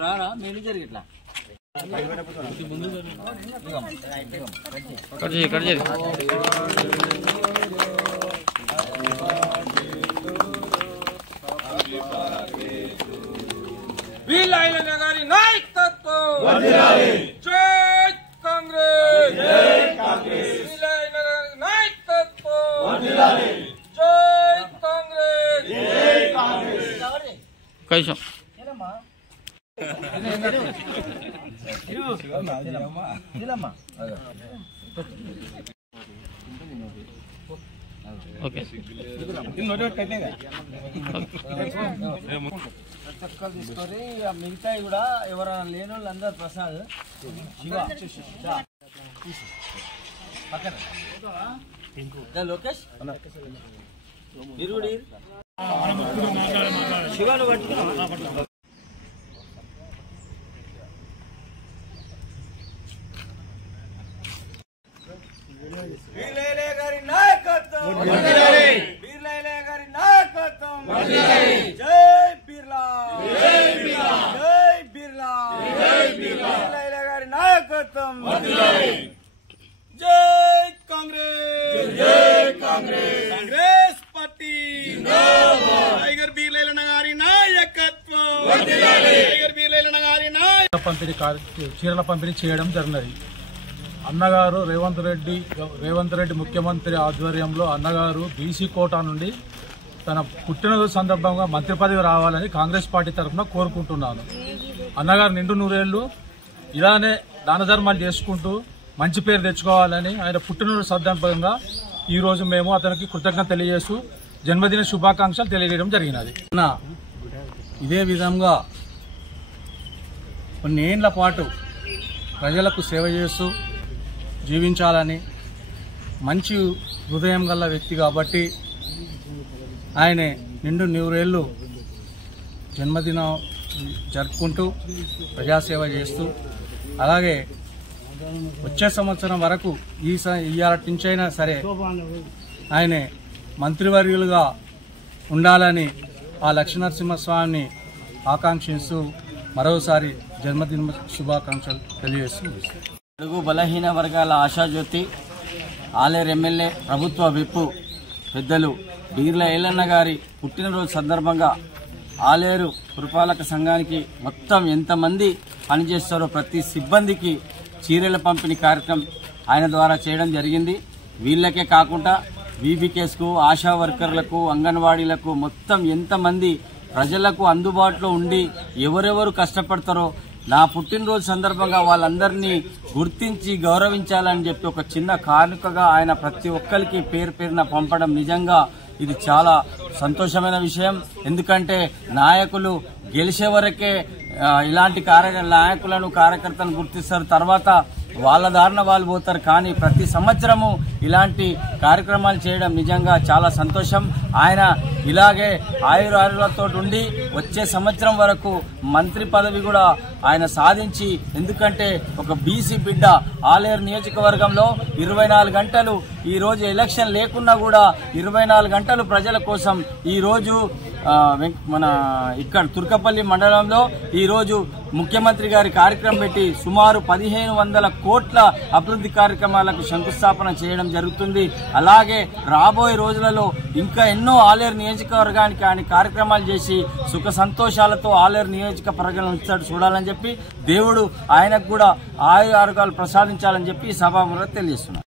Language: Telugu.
రారా మేనేజర్ ఇట్లా వీలైన గారి నాయకత్వం జై కాంగ్రెస్ వీలైన గారి నాయకత్వం జై కాంగ్రెస్ తీసుకొని మిగతాయి కూడా ఎవరైనా లేని వాళ్ళు అందరు ప్రసాద్ లోకేష్ శివాను పట్టుకున్నా వీలైలే గారి నాయకత్వం వీలైలే గారి నాయకత్వం జై బిర్లా జై బిర్లా వీలైలే గారి నాయకత్వం జై కాంగ్రెస్ కాంగ్రెస్ పార్టీ టైగర్ వీలైలే గారి నాయకత్వం టైగర్ వీలైలే గారి చీరల పంపిణీ చేయడం జరిగినది. అన్నగారు రేవంత్ రెడ్డి ముఖ్యమంత్రి ఆధ్వర్యంలో అన్నగారు బీసీ కోటా నుండి తన పుట్టినరోజు సందర్భంగా మంత్రి పదవి రావాలని కాంగ్రెస్ పార్టీ తరఫున కోరుకుంటున్నాను. అన్నగారు నిండు నూరేళ్లు ఇలానే దాన ధర్మాలు చేసుకుంటూ మంచి పేరు తెచ్చుకోవాలని ఆయన పుట్టినరోజు సందర్భంగా ఈరోజు మేము అతనికి కృతజ్ఞత తెలియజేస్తూ జన్మదిన శుభాకాంక్షలు తెలియజేయడం జరిగినది. ఇదే విధంగా కొన్నేళ్ల పాటు ప్రజలకు సేవ చేస్తూ జీవించాలని మంచి హృదయం గల వ్యక్తి కాబట్టి ఆయన నిండు నూరేళ్లు జన్మదినం జరుపుకుంటూ ప్రజాసేవ చేస్తూ అలాగే వచ్చే సంవత్సరం వరకు ఇవాళ నుంచైనా సరే ఆయన మంత్రివర్యులుగా ఉండాలని ఆ లక్ష్మీనరసింహస్వామిని ఆకాంక్షిస్తూ మరోసారి జన్మదిన శుభాకాంక్షలు తెలియజేస్తుంది. అడుగు బలహీన వర్గాల ఆశాజ్యోతి ఆలేరు ఎమ్మెల్యే ప్రభుత్వ విప్పు పెద్దలు బీర్ల ఎల్లన్న గారి పుట్టినరోజు సందర్భంగా ఆలేరు పురపాలక సంఘానికి మొత్తం ఎంతమంది పనిచేస్తారో ప్రతి సిబ్బందికి చీరల పంపిణీ కార్యక్రమం ఆయన ద్వారా చేయడం జరిగింది. వీళ్ళకే కాకుండా వీబీకేస్కు ఆశా వర్కర్లకు అంగన్వాడీలకు మొత్తం ఎంతమంది ప్రజలకు అందుబాటులో ఉండి ఎవరెవరు కష్టపడతారో నా పుట్టినరోజు సందర్భంగా వాళ్ళందరినీ గుర్తించి గౌరవించాలని చెప్పి ఒక చిన్న కానుకగా ఆయన ప్రతి ఒక్కరికి పేరు పేరున పంపడం నిజంగా ఇది చాలా సంతోషమైన విషయం. ఎందుకంటే నాయకులు గెలిచే వరకే ఇలాంటి నాయకులను కార్యకర్తలను గుర్తిస్తారు, తర్వాత వాళ్ళ దారిన వాళ్ళు పోతారు. కానీ ప్రతి సంవత్సరము ఇలాంటి కార్యక్రమాలు చేయడం నిజంగా చాలా సంతోషం. ఆయన ఇలాగే ఆయురారోగ్యాలతో ఉండి వచ్చే సంవత్సరం వరకు మంత్రి పదవి కూడా ఆయన సాధించి, ఎందుకంటే ఒక బీసీ బిడ్డ ఆలేరు నియోజకవర్గంలో 24 గంటలు ఈ రోజు ఎలక్షన్ లేకున్నా కూడా 24 గంటలు ప్రజల కోసం ఈ రోజు మన ఇక్కడ తుర్కపల్లి మండలంలో ఈ రోజు ముఖ్యమంత్రి గారి కార్యక్రమం పెట్టి సుమారు 1500 కోట్ల అభివృద్ధి కార్యక్రమాలకు శంకుస్థాపన చేయడం జరుగుతుంది. అలాగే రాబోయే రోజులలో ఇంకా ఎన్నో ఆలేరు నియోజకవర్గానికి ఆయన కార్యక్రమాలు చేసి సుఖ సంతోషాలతో ఆలేరు నియోజకవర్గం ఉంచాడు చూడాలని చెప్పి దేవుడు ఆయనకు కూడా ఆయురారోగ్యాలు ప్రసాదించాలని చెప్పి సభాముఖంగా తెలియజేస్తున్నారు.